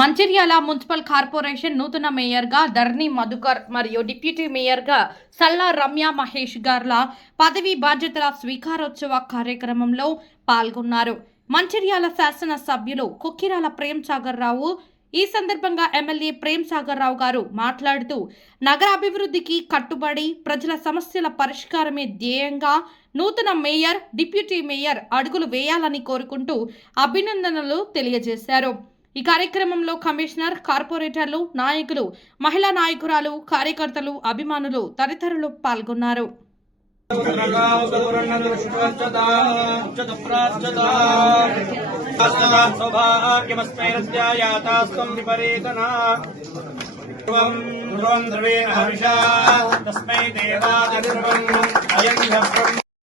Mancherial municipal corporation నూతన మేయర్గా ధర్ని మధుకర్ మరియు డిప్యూటీ మేయర్గా సల్లా రమ్య మహేష్ గార్ల పదవీ బాధ్యతల స్వీకారోత్సవ కార్యక్రమంలో పాల్గొన్నారు. మంచిర్యాల శాసన సభ్యులు కుక్కిరాల ప్రేమ్ సాగర్ రావు ఈ సందర్భంగా ఎమ్మెల్యే ప్రేమ్ సాగర్ రావు గారు మాట్లాడుతూ నగరాభివృద్ధికి కట్టుబడి ప్రజల సమస్యల పరిష్కారమే ధ్యేయంగా నూతన మేయర్, డిప్యూటీ మేయర్ అడుగులు వేయాలని కోరుకుంటూ అభినందనలు తెలియజేశారు. ఈ కార్యక్రమంలో కమిషనర్, కార్పొరేటర్లు, నాయకులు, మహిళా నాయకురాలు, కార్యకర్తలు, అభిమానులు తదితరులు పాల్గొన్నారు.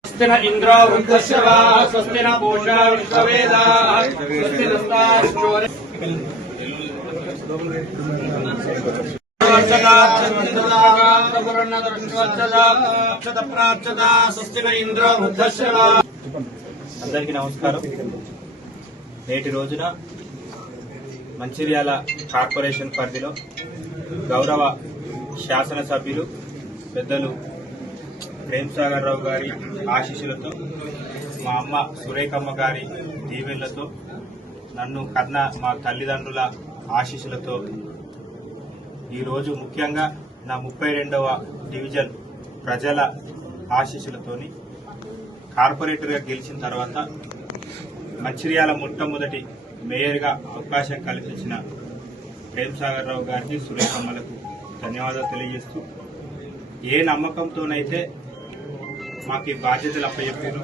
स्वस्ति न इंद्रो वृद्धस्य वा स्वस्ति न पूषा विश्ववेदाः स्वस्ति नस्ताश्चोरे स्वस्ति न इंद्रो वृद्धस्य वा. అందరికీ నమస్కారం. నేటి రోజున మంచిర్యాల కార్పొరేషన్ పరిధిలో గౌరవ శాసనసభ్యులు పెద్దలు ప్రేమ్ సాగర్ రావు గారి ఆశీస్సులతో, మా అమ్మ సురేఖమ్మ గారి దీవెళ్లతో, నన్ను కన్న మా తల్లిదండ్రుల ఆశీస్సులతో ఈరోజు ముఖ్యంగా నా 32వ డివిజన్ ప్రజల ఆశీస్సులతోని కార్పొరేటర్గా గెలిచిన తర్వాత మంచిర్యాల మొట్టమొదటి మేయర్గా అవకాశం కల్పించిన ప్రేమ్ సాగర్ రావు గారికి, సురేఖమ్మలకు ధన్యవాదాలు తెలియజేస్తూ, ఏ నమ్మకంతోనైతే మాకు ఈ బాధ్యతలు అప్పచెప్పారు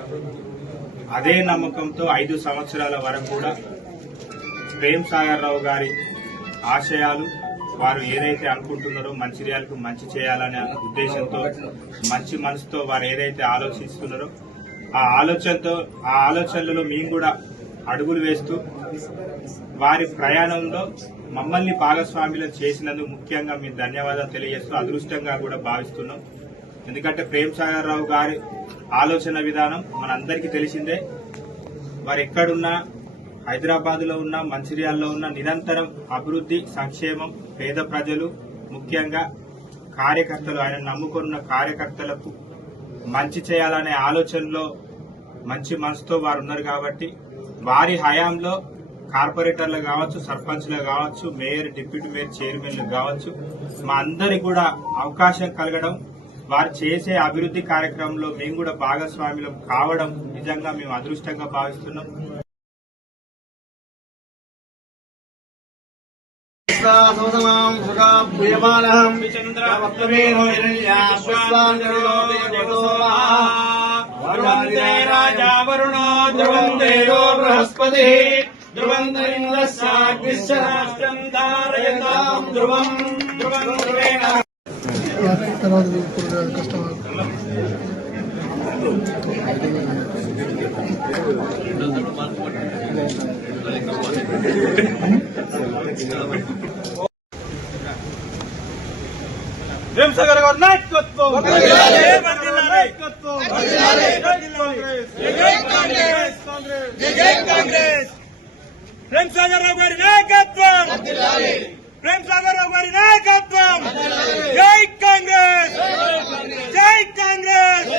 అదే నమ్మకంతో 5 సంవత్సరాల వరకు కూడా ప్రేమ్ సాగర్ రావు గారి ఆశయాలు, వారు ఏదైతే అనుకుంటున్నారో మంచిర్యాలకు మంచి చేయాలనే ఉద్దేశంతో, మంచి మనసుతో వారు ఏదైతే ఆలోచిస్తున్నారో ఆ ఆలోచనలలో మేము కూడా అడుగులు వేస్తూ వారి ప్రయాణంలో మమ్మల్ని భాగస్వాములను చేసినందుకు ముఖ్యంగా మేము ధన్యవాదాలు తెలియజేస్తూ అదృష్టంగా కూడా భావిస్తున్నాం. ఎందుకంటే ప్రేమ్ సాగర్ రావు గారి ఆలోచన విధానం మనందరికీ తెలిసిందే. వారు ఎక్కడున్నా, హైదరాబాద్ లో ఉన్నా, మంచిర్యాలలో ఉన్నా, నిరంతరం అభివృద్ధి, సంక్షేమం, పేద ప్రజలు, ముఖ్యంగా కార్యకర్తలు, ఆయన నమ్ముకున్న కార్యకర్తలకు మంచి చేయాలనే ఆలోచనలో మంచి మనసుతో వారు ఉన్నారు. కాబట్టి వారి హయాంలో కార్పొరేటర్లు కావచ్చు, సర్పంచ్లు కావచ్చు, మేయర్, డిప్యూటీ మేయర్, చైర్మన్లు కావచ్చు, మా అందరికి కూడా అవకాశం కలగడం, వారు చేసే అభివృద్ధి కార్యక్రమంలో మేము కూడా భాగస్వాములం కావడం నిజంగా మేము అదృష్టంగా భావిస్తున్నాం. రాజా వరుణో ధ్రువందేయో బృహస్పతి ధ్రువంతరింద్రస్యాగ్నిశ్చరాష్ట్రం ధారయతాం ధ్రువం ధ్రువం ధ్రువేణ. ప్రేమ్ సాగర్ గారి నాయకత్వం, ప్రేమ్ సాగర్ రావు గారి నాయకత్వం, ప్రేమ్ సాగర్ రావు గారి నాయకత్వం. జై కాంగ్రెస్, జై కాంగ్రెస్.